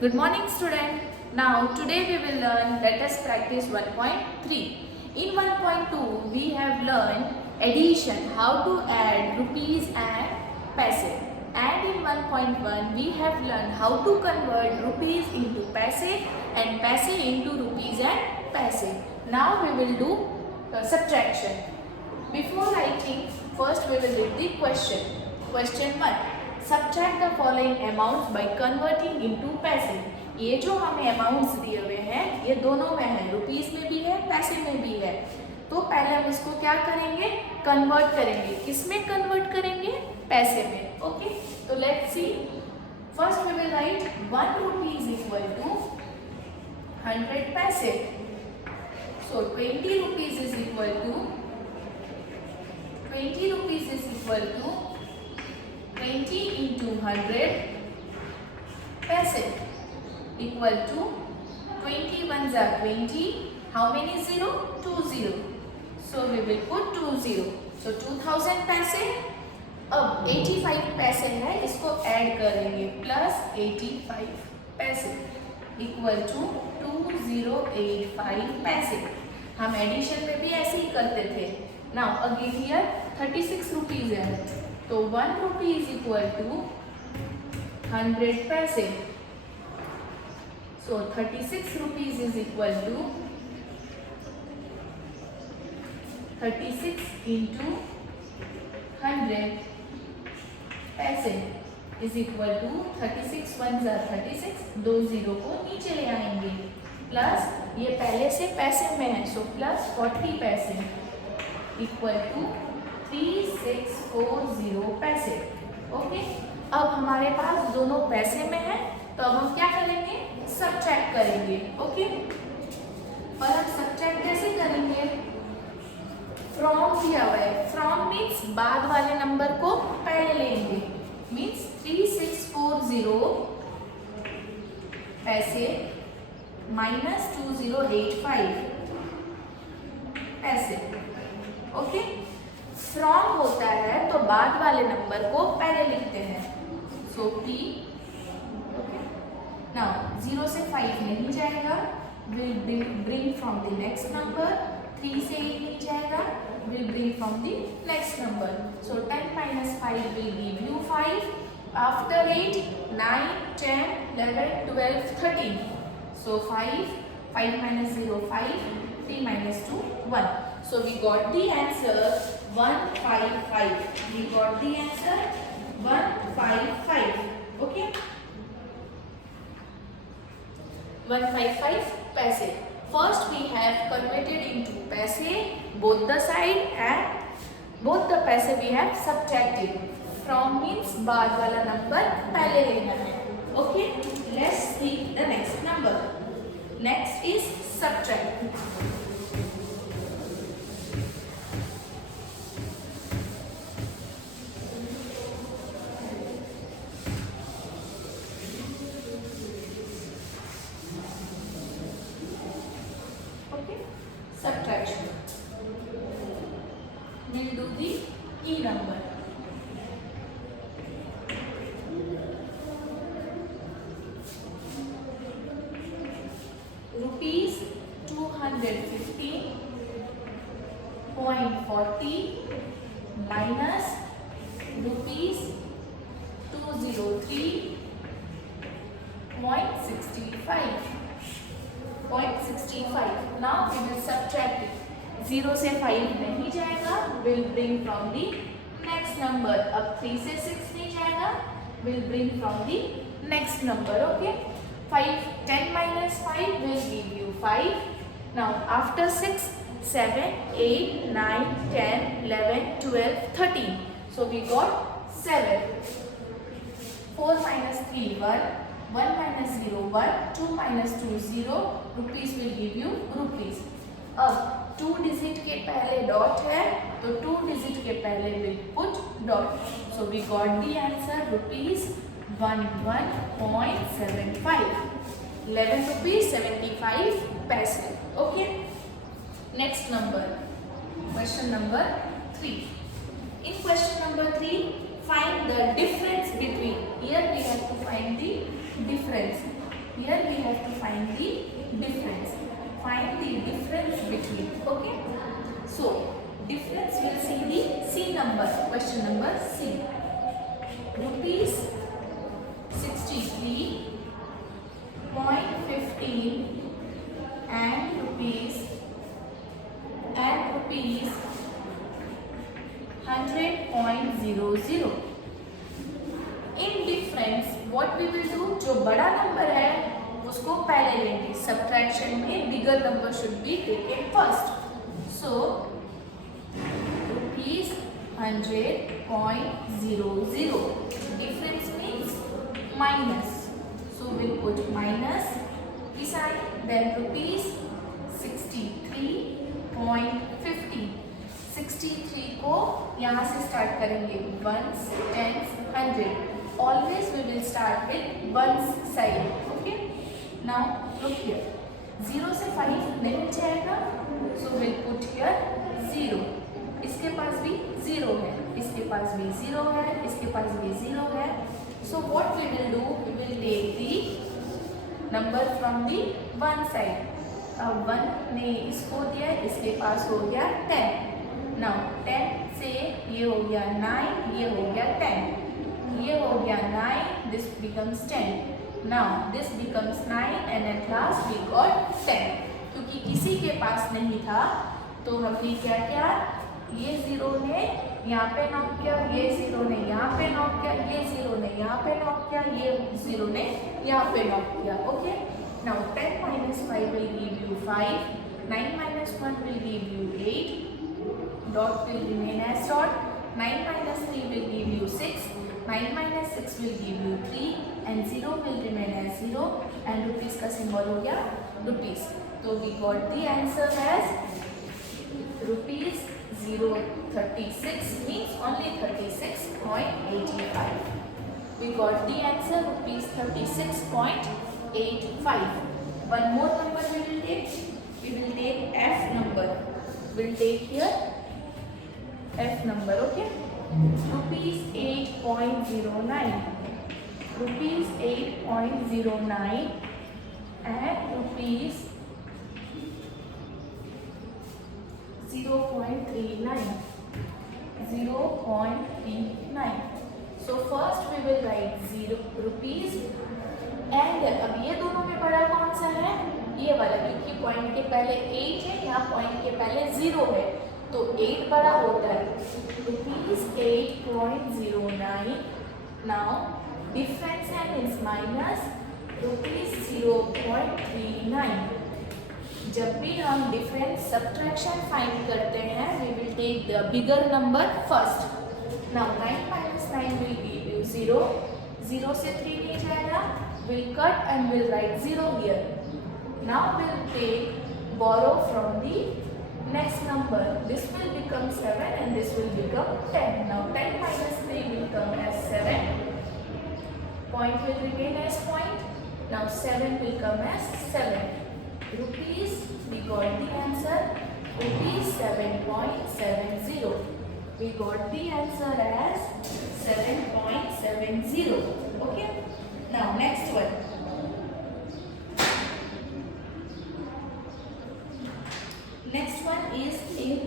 Good morning student. Now today we will learn, let us practice 1.3. In 1.2 we have learned addition, how to add rupees and paise. And in 1.1 we have learned how to convert rupees into paise and paise into rupees and paise. Now we will do subtraction. Before writing, first we will read the question. Question 1. Subtract the following amounts by converting into पैसे. ये जो हमें amounts दिए हुए हैं ये दोनों में है, रुपीस में भी है, पैसे में भी है. तो पहले हम इसको क्या करेंगे, कन्वर्ट करेंगे. किसमें कन्वर्ट करेंगे, पैसे में. ओके, तो let's see. First we will write 1 rupee is equal to 100 पैसे. So 20 rupees is equal to 20 into 100 paise equal to 20 ones are 20. How many zero? 2 0. So we will put 2 0. So 2000 paise. अब 85 पैसे है, इसको add करेंगे plus 85 पैसे equal to 2085 पैसे. हम addition में भी ऐसे ही करते थे. नाउ अगेन हियर 36 रुपीज है, तो 1 रुपी इज इक्वल टू 100 पैसे. So 36 rupees is equal to 36 into 100 पैसे इज इक्वल टू 36 1 जा 36, 2 जीरो को नीचे ले आएंगे प्लस ये पहले से पैसे में है, सो प्लस 40 पैसे इक्वल टू 3640 पैसे. ओके, अब हमारे पास दोनों पैसे में है, तो अब हम क्या करेंगे, सबट्रैक्ट करेंगे. ओके, पर हम सबट्रैक्ट कैसे करेंगे, फ्रॉम दिया हुआ है. फ्रॉम मीन्स बाद वाले नंबर को पहले लेंगे. मीन्स 3640 पैसे माइनस 2085 पैसे. ओके, फ्रॉम होता है तो बाद वाले नंबर को पहले लिखते हैं. सो P. ओके, नाउ 0 से 5 नहीं जाएगा, will bring from the next number. 3 से 8 नहीं जाएगा, will bring from the next number. So 10 minus 5 will give you 5. After 8 9 10 11 12 13. So 5 minus 0 5, 3 minus 2 1. So we got the answer 155. We got the answer 155. Okay, 155 paise. First we have converted into paise both the side, and both the paise we have subtracted. From means बाद वाला number पहले लेना है. Okay, let's see the next number. Next is subtract. Subtraction. We'll do the key number. Rupees 215.40 minus rupees 203.65. Now we will subtract it. 0 से 5 नहीं जाएगा, will bring from the next number. अब 3 से 6 नहीं जाएगा, will bring from the next number. Okay, 10 minus 5 will give you 5. Now after 6 7 8 9 10 11 12 13. So we got 7. 4 minus 3 1, 1 minus 0 1, 2 minus 2 0. Rupees will give you rupees. अब 2 digit के पहले dot है, तो 2 digit के पहले will put dot. So we got the answer rupees 11.75. 11 rupees 75 paise. Okay, next number, question number 3. In question number 3, find the difference between. Here we have to find the difference. here we have to find the difference. Find the difference between. Okay. So difference will see the C number. Question number C. Rupees 63.15 and rupees 100.00. In difference what we will do, जो बड़ा number है उसको पहले लेंगे. Subtraction में bigger number should be taken first. So rupees 100.00. Difference means minus. So we'll put minus beside, then rupees 63.50. 63 को यहाँ से start करेंगे. Ones, tens, 100. Always we will start with ones side. Okay. Now look here. 0 से 5 नहीं जाएगा. So we'll put here 0. इसके पास भी 0 है, इसके पास भी 0 है, इसके पास भी 0 है. So what we will do, we will take the number from the one side. अब 1 ने इसको दिया, इसके पास हो गया 10. Now 10 से ये हो गया 9, ये हो गया 10, ये हो गया 9, this becomes 10. Now this becomes 9 and at last we got 10. क्योंकि किसी के पास नहीं था तो हमने क्या किया, ये 0 ने यहाँ पे नॉक किया, ये 0 ने यहाँ पे नॉक किया, ये 0 ने यहाँ पे नॉक किया, ये 0 ने यहाँ पे नॉक किया. Okay. Now 10 minus 5 will give you 5, 9 minus 1 will give you 8, dot will remain as dot, 9 minus 3 will give you 6, 9 minus 6 will give you 3 and 0 will remain as 0 and rupees का symbol हो गया rupees. So we got the answer as rupees 036 means only 36.85. We got the answer rupees 36.85. One more number we will take. We will take F number. We'll take here F number. Okay. Rupees 8.09. Rupees 8.09 and rupees 0.39. 0.39. So first we will write 0 rupees and अब ये दोनों में बड़ा कौन सा है, ये वाला, क्योंकि पॉइंट के पहले 8 है, यहाँ पॉइंट के पहले 0 है तो 8 बड़ा होता है. रुपीज 8.09. नाउ डिफरेंस है मीन्स माइनस रुपीज 0.39. जब भी हम डिफरेंस सब्ट्रैक्शन फाइंड करते हैं we will take the bigger number first. Now 9 minus 9 will give you 0. 0 से 3 नहीं जाएगा. We'll cut and we'll write 0 here. Now we'll take borrow from the next number. This will become 7 and this will become 10. Now 10 minus 3 will come as 7. Point will remain as point. Now 7 will come as 7. Rupees, we got the answer. Rupees 7.70. We got the answer as 7.70. Okay. Now next one. Next one is in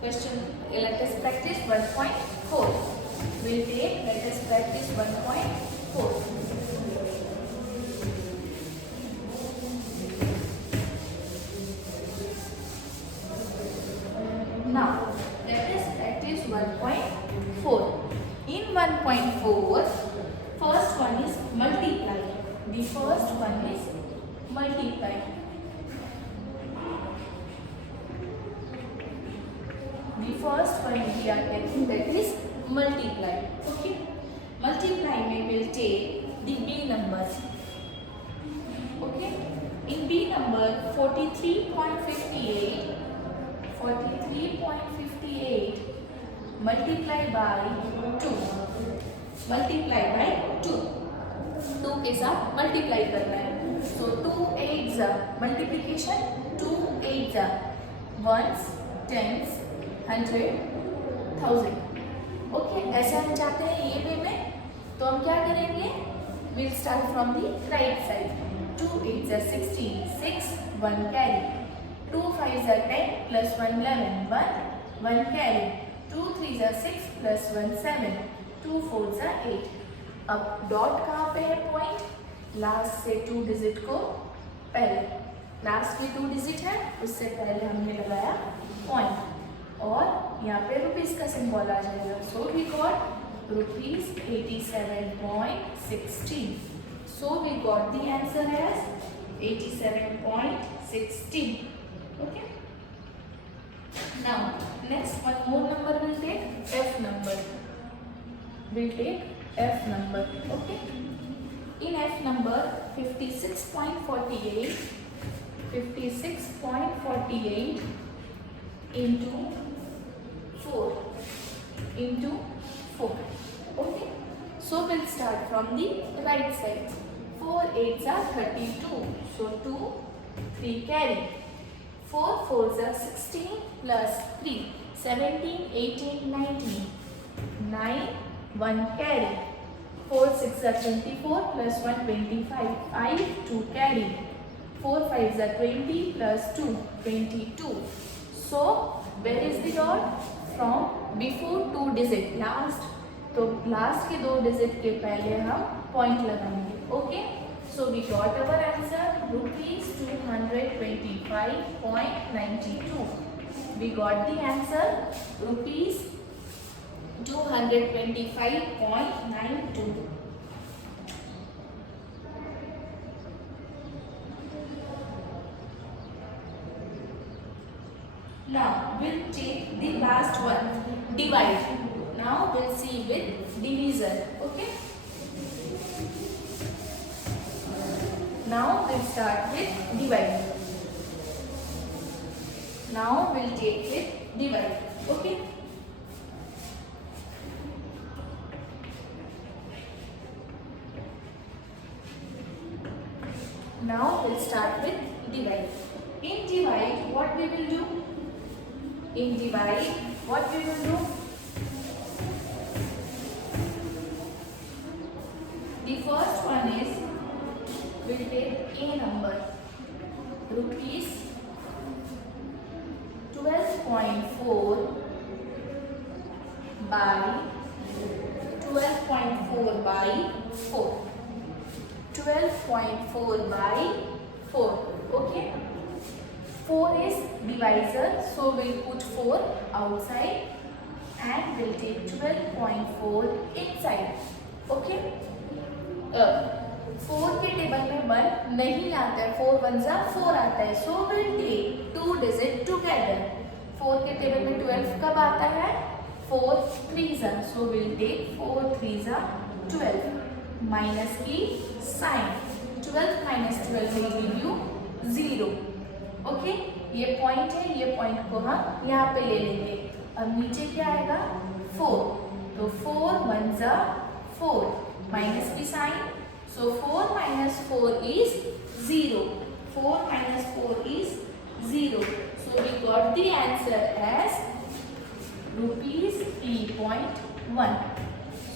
question. Let us practice 1.4. We'll take. Let us practice 1.4. Now let us practice 1.4. In 1.4, first one is multiply. The first one is multiply. The first one we are taking, that is multiply. Okay. Multiply we will take the B numbers. Okay. In B number 43.58. 43.58 multiply by 2. Multiply by 2. 2 के साथ multiply करना है. So 2 8s multiplication. 2 8s ones, tens, 100, 1000। Okay, ऐसे हम चाहते हैं ये वे में, तो हम क्या करेंगे, will start from the right side. 2 8 are 16, 6 1 carry, 2 5 are 10 plus 1 11, 1 carry, 2 3 are 6 plus 1 7, 2 4 are 8। अब डॉट कहाँ पे है, पॉइंट, लास्ट से 2 डिजिट को पहले, लास्ट की 2 डिजिट है उससे पहले हमने लगाया पॉइंट, और यहाँ पे रुपीस का सिंबल आ जाएगा। So we got rupees 87.16. So we got the answer as 87.16. Okay. Now next one more number we'll take, F number. We'll take F number. Okay. In F number 56.48, 56.48 into 4 into 4. Okay, so we'll start from the right side. 4 8s are 32, so 2 3 carry, 4 4s are 16 plus 3 17 18 19, 9 1 carry, 4 6 are 24 plus 1 25, 5 2 carry, 4 5s are 20 plus 2 22. So where is the dot? From before 2 digit, last, तो last के 2 digit के पहले हम point लगाएंगे। Okay, so we got our answer ₹225.92। We got the answer ₹225.92। Now we'll take the last one, divide. Now we'll see with divisor. Okay. Now we'll start with divide. Now we'll take with divide. Okay. Now we'll start with divide. In divide, what we will do? In divide, what we will do? The first one is, we'll take a number, rupees 12.4 by 12.4 by 4. 12.4 by 4. Okay. 4 is divisor, so we'll put 4 outside and we'll take 12.4 inside. Okay. 4 के table में 1 नहीं आता है, 4 1s are 4 आता है, so we'll take 2 digit together. 4 के table में 12 कब आता है, 4 3s are, so we'll take 4 3s are 12, minus की sign, 12 minus 12 will give you 0. Okay, ये पॉइंट है, ये पॉइंट को हम यहाँ पे ले लेंगे। अब नीचे क्या आएगा, 4, तो 4 1s are 4, माइनस की sign, so 4 minus 4 is 0. 4 minus 4 is 0. So we got the answer as ₹3.1.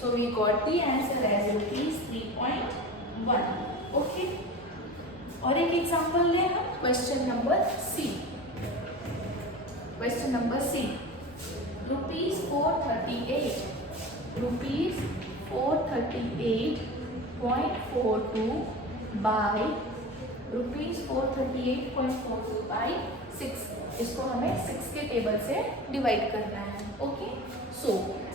So we got the answer as ₹3.1. Okay. और एक एग्जाम्पल ले हम, question number C. Question number C, ₹438, ₹438.42 by ₹438.42 by 6। इसको हमें 6 के table से divide करना है। Okay, so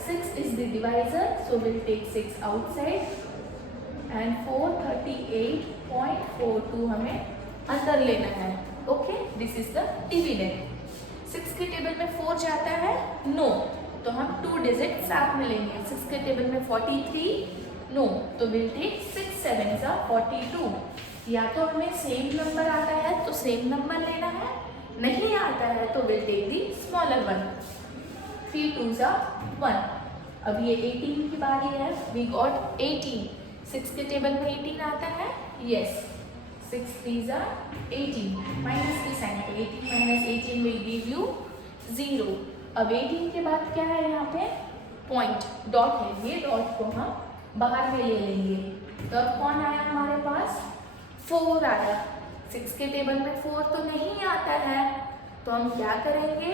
6 is the divisor, so we'll take 6 outside and 438.42 हमें अंदर लेना है। Okay, this is the dividend. 6 के टेबल में 4 जाता है, नो, तो हम 2 डिजिट साथ में लेंगे। 6 के टेबल में 43, नो, तो विल टेक 6 7s are 42। या तो हमें सेम नंबर आता है तो सेम नंबर लेना है, नहीं आता है तो will take the smaller one. 3 2s are 1। अब ये 18 की बारी है, वी गॉट 18। 6 के टेबल में 18 आता है, यस, 6 3s are 18, माइनस की साइन पे 18 minus 18 will give you 0. अब 18 के बाद क्या है यहाँ पे पॉइंट डॉट है, ये डॉट को हम बाहर में ले लेंगे। तो अब कौन आया हमारे पास 4 आया। 6 के टेबल में 4 तो नहीं आता है, तो हम क्या करेंगे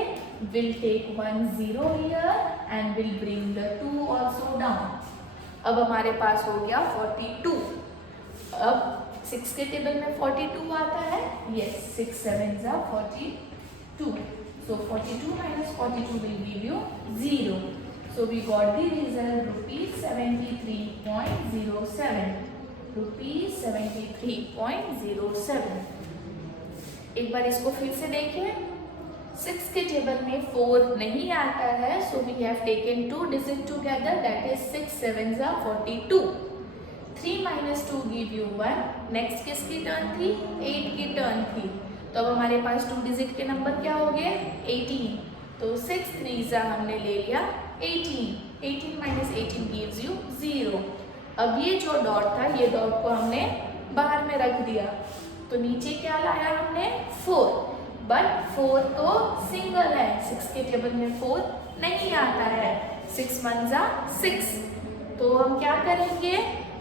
will take 1 0 here and will bring the 2 also down. अब हमारे पास हो गया 42। अब 6 के टेबल में 42 आता है, यस 6 7 जा 42, so 42 minus 42 will give you 0, so we got the result rupees 73.07, rupees 73.07। एक बार इसको फिर से देखिए, 6 के टेबल में 4 नहीं आता है, so we have taken 2 digits together, that is 6 7 जा 42। 3 minus 2 give you 1। नेक्स्ट किसकी टर्न थी, 8 की टर्न थी। तो अब हमारे पास 2 डिजिट के नंबर क्या हो गए 18, तो 6 3 जा हमने ले लिया 18। 18 minus 18 gives you 0। अब ये जो डॉट था, ये डॉट को हमने बाहर में रख दिया, तो नीचे क्या लाया हमने 4, बट 4 तो सिंगल है, 6 के टेबल में 4 नहीं आता है। 6 1 जा 6, तो हम क्या करेंगे,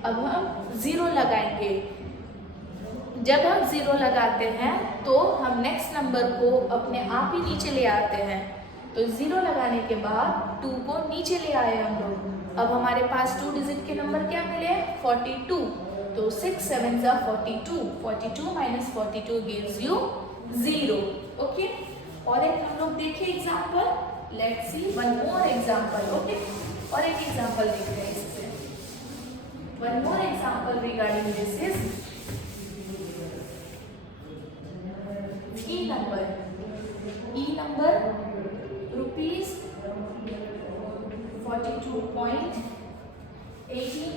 अब हम 0 लगाएंगे। जब हम 0 लगाते हैं तो हम नेक्स्ट नंबर को अपने आप ही नीचे ले आते हैं, तो 0 लगाने के बाद 2 को नीचे ले आए हम लोग। अब हमारे पास 2 डिजिट के नंबर क्या मिले 42, तो 6 7 जा 42, 42 minus 42 gives you 0। ओके, और एक हम लोग देखें example, let's see one more example. Okay, और एक एग्जाम्पल देखते हैं इससे। One more example regarding this is E number rupees 42.80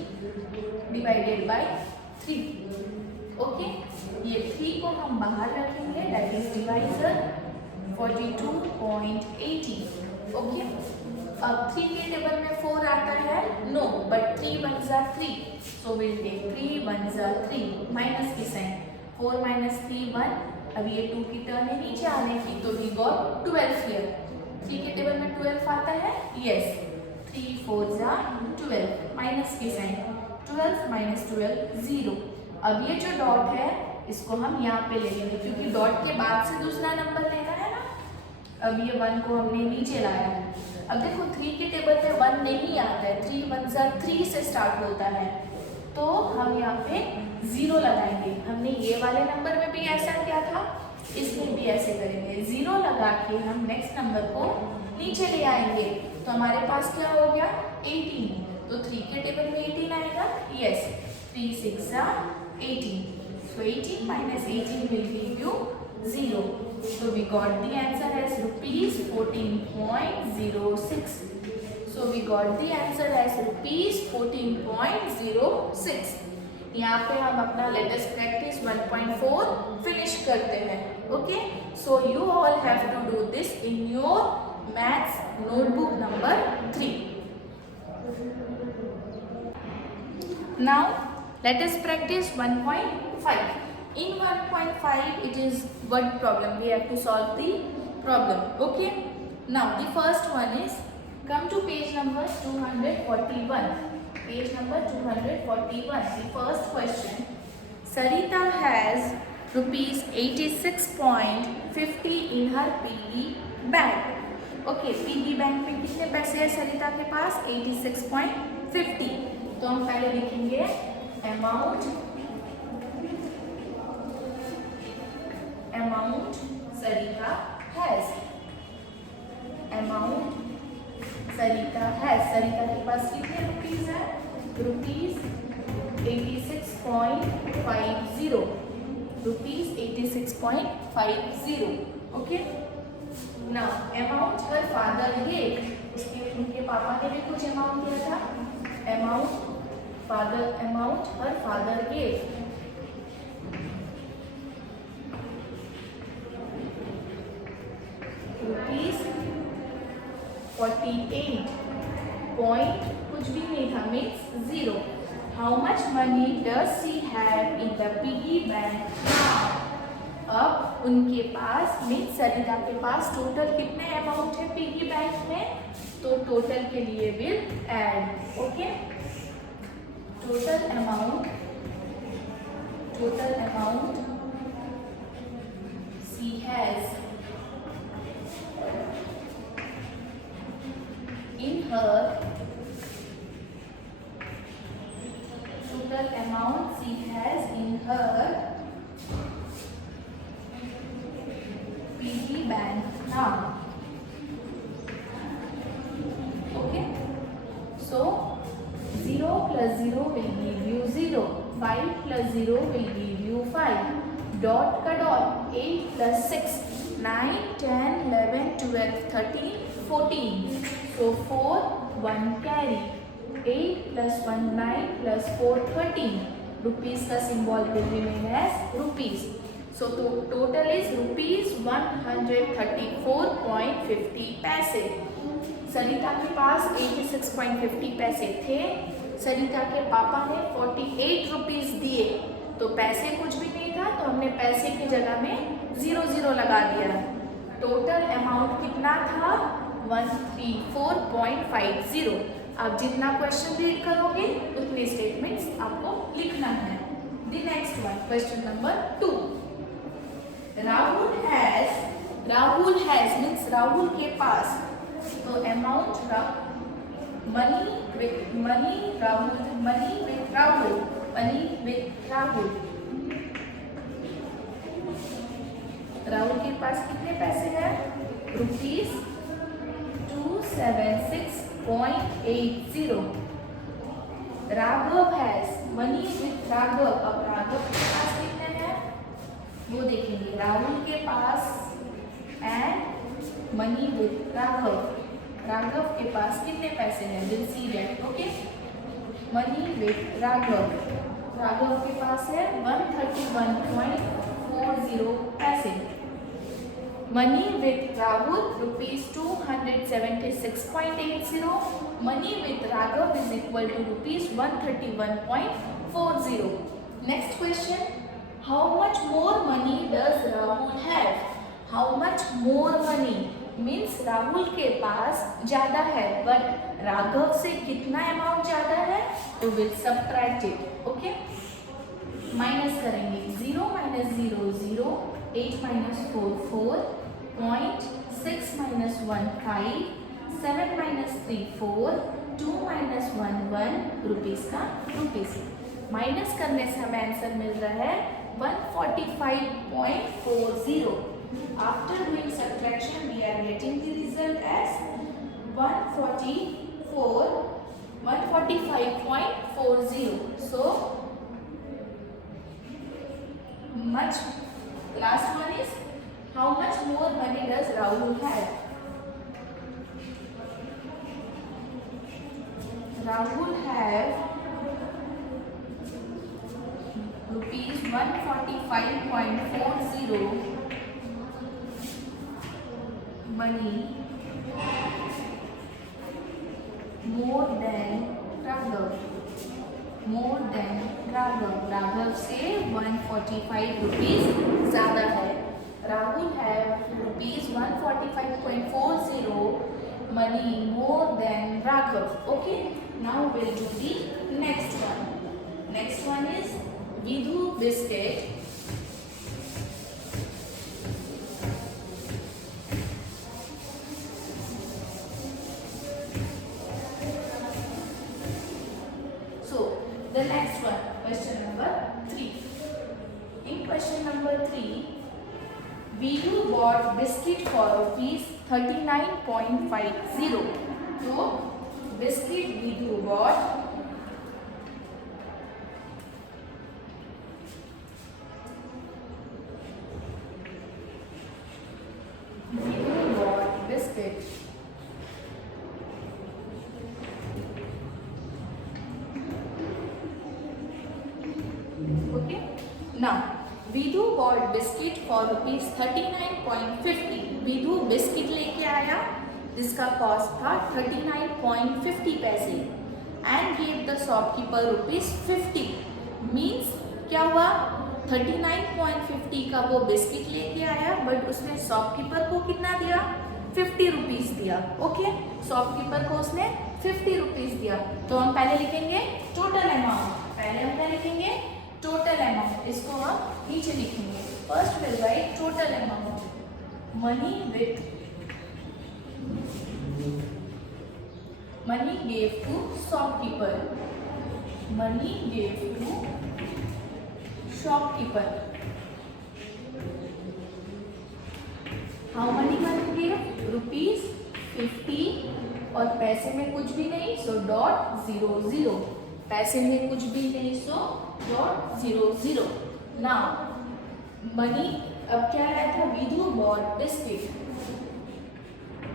divided by 3। Okay, ये 3 को हम बाहर रखेंगे, दैट इज डिवाइजर 42.80। ओके, अब 3 के टेबल में 4 आता है, नो, बट 3 1 जा 3, सो विल टेक 3 1 जा 3 माइनस की साइन, 4 minus 3 1। अब ये 2 की टर्न है नीचे आने की, तो वी गॉट 12 हियर। 3 के टेबल में 12 आता है, यस 3 4 जा 12 माइनस की साइन, 12 minus 12 0। अब ये जो डॉट है इसको हम यहाँ पे ले लेंगे, क्योंकि डॉट के बाद से दूसरा नंबर लेना है ना। अब ये 1 को हमने नीचे लाया है। अब देखो 3 के टेबल में 1 नहीं आता है, 3 1 जा 3 से स्टार्ट होता है, तो हम यहाँ पे 0 लगाएंगे। हमने ये वाले नंबर में भी ऐसा किया था, इसमें भी ऐसे करेंगे, 0 लगा के हम नेक्स्ट नंबर को नीचे ले आएंगे। तो हमारे पास क्या हो गया 18, तो 3 के टेबल में 18 आएगा, यस 3 6 जा 18, so 18 minus 18 will give you 0, so we got the answer as rupees 14.06। So we got the answer as rupees 14.06। यहाँ पे हम अपना लेटेस्ट प्रैक्टिस 1.4 फिनिश करते हैं। Okay, so you all have to do this in your maths notebook number 3। Now let us practice 1.5. In 1.5 it is word problem, we have to solve the problem. Okay, now the first one is, come to page number 241. Page number 241. The first question, Sarita has rupees 86.50 in her piggy bank. Okay, piggy bank में कितने पैसे है सरिता के पास 86.50। तो हम पहले लिखेंगे amount Sarita has, amount Sarita has, सरिता के पास कितने रुपीज है, rupees 86.50, rupees 86.50। Okay, now amount her father gave, उसके उनके पापा ने भी कुछ अमाउंट दिया था, amount her father gave, rupees 48 point कुछ भी नहीं था, means 0। How much money does she have in the piggy bank now, अब उनके पास मीन्स सरिता के पास टोटल कितने अमाउंट है पिगी बैंक में, तो टोटल के लिए will add. Okay, total amount she has in her piggy bank now. Okay, so 0 plus 0 will give you 0, 5 plus 0 will give you 5, dot ka dot, 8 plus 6, 9, 10, 11, 12, 13, 14. So 4, 1 carry, 8 plus 1, 9 plus 4, 13. Rupees का symbol will remain as rupees. So total is rupees 134.50 पैसे. सरिता के पास 86.50 पैसे थे. सरिता के पापा ने 48 rupees दिए, तो पैसे कुछ भी नहीं था, तो हमने पैसे की जगह में 0 लगा दिया. टोटल अमाउंट कितना था 134.50. आप जितना क्वेश्चन रीड करोगे उतने स्टेटमेंट्स आपको लिखना है. The next one, question number 2. Rahul has means Rahul के पास, तो amount money with Rahul. Rahul के पास कितने पैसे हैं, rupees 276.80. Raghav has money with Raghav. अब राघव के पास कितने हैं वो देखेंगे. राहुल के पास and money with Raghav. Raghav के पास कितने पैसे हैं, will see that. Okay, money with Raghav के पास है 131.40 पैसे. Money with Rahul rupees 276.80. Money with Raghav is equal to rupees 131.40. Next question, how much more money does Rahul have. How much more money means Rahul के पास ज्यादा है, बट राघव से कितना अमाउंट ज्यादा है, तो will subtract it. Okay, minus करेंगे. 0 minus 0 0, 8 minus 4 4, 0.6 minus 1 5, 7 minus 3 4, 2 minus 1 1. Rupees का रुपीस माइनस करने से हमें आंसर मिल रहा है 145.40. After doing subtraction, we are getting the result as 145.40. So much. Last one is, how much more money does Rahul have? Rahul have rupees 145.40 money more than Raghav से 145 rupees ज्यादा है. Rahul have rupees 145.40 money more than Raghav. Okay, now will do the next one. Next one is Vidhu biscuit. The next one, question number 3. In question number 3, Vidu bought biscuit for rupees 39.50. So, biscuit Vidu bought biscuit Now, Vidhu bought biscuit for rupees 39.50. Vidhu biscuit लेके आया जिसका cost था 39.50 पैसे and gave the shopkeeper rupees 50. Means क्या हुआ, 39.50 का वो biscuit लेके आया, बट उसने शॉपकीपर को कितना दिया? 50 रुपीज दिया। ओके, शॉपकीपर को उसने 50 रुपीज दिया। तो हम पहले लिखेंगे टोटल अमाउंट। पहले हम क्या लिखेंगे? Total amount. इसको हम नीचे लिखेंगे। First will write total amount, money gave to shopkeeper, money gave to shopkeeper. How many money gave? ₹50, और पैसे में कुछ भी नहीं, so .00, पैसे में कुछ भी नहीं, so .00. Now money, अब क्या आया था? Vidhu bought biscuit,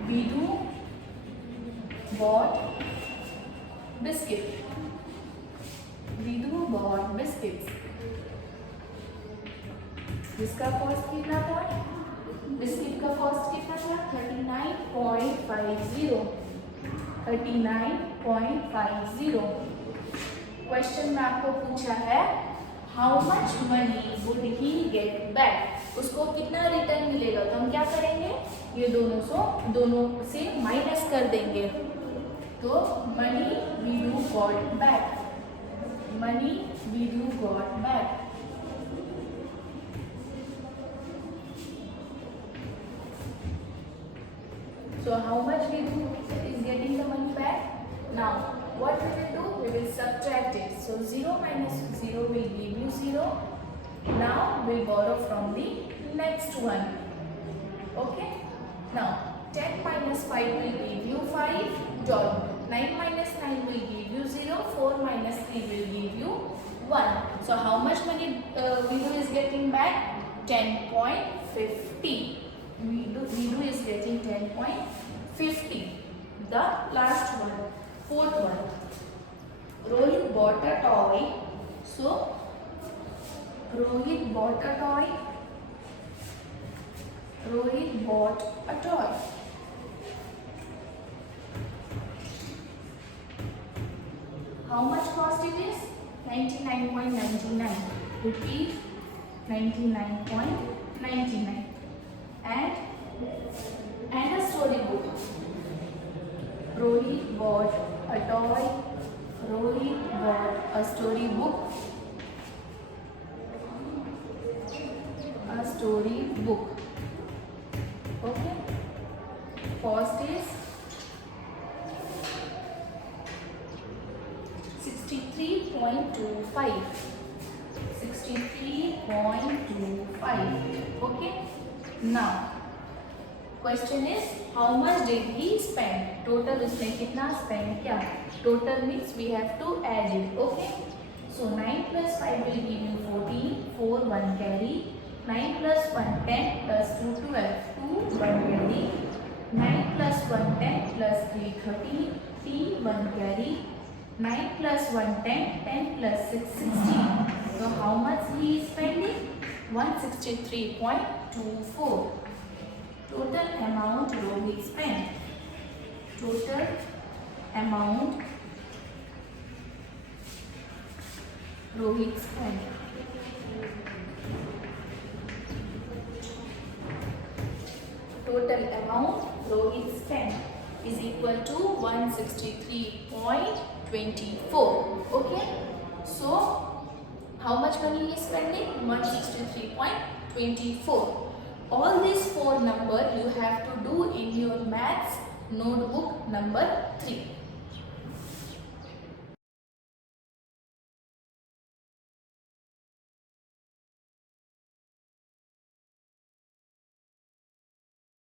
Vidhu bought biscuit, Vidhu bought biscuits. जिसका कॉस्ट कितना था? बिस्किट का कॉस्ट कितना था? 39.50, 39.50. क्वेश्चन में आपको पूछा है how much money would he get back, उसको कितना रिटर्न मिलेगा? तो हम क्या करेंगे? ये दोनों से माइनस कर देंगे। तो money Vidhu got back, money Vidhu got back. So how much Vidhu is getting the money back? Now what we will do? We will subtract it. So 0 minus 0 will give you 0. Now we'll borrow from the next one. Okay? Now 10 minus 5 will give you 5. 9 minus 9 will give you 0. 4 minus 3 will give you 1. So how much money Vidhu is getting back? 10.50. Vidhu is getting 10.50. The last one, fourth one. Rohit bought a toy. So Rohit bought a toy. Rohit bought a toy. How much cost it is? 99.99 rupees. 99.99. And a storybook. Rohit bought a toy. Rohit bought a storybook. A storybook. Okay. Cost is 63.25. 63.25. Okay. Now question is how much did he spend, total उसने कितना spend किया? Total means we have to add it. Okay, so 9 plus 5 will give you 14, 4 1 carry, 9 plus 1 10 plus 2 12, 2 1 carry, 9 plus 1 10 plus 3 13, 3 1 carry, 9 plus 1 10, 10 plus 6 16. So how much he is spending? 163.24. Total amount Rohit spent. Total amount Rohit spent. Total amount Rohit spent is equal to 163.24. Okay. So how much money he is spending? 163.24. All these 4 numbers you have to do in your maths notebook number 3.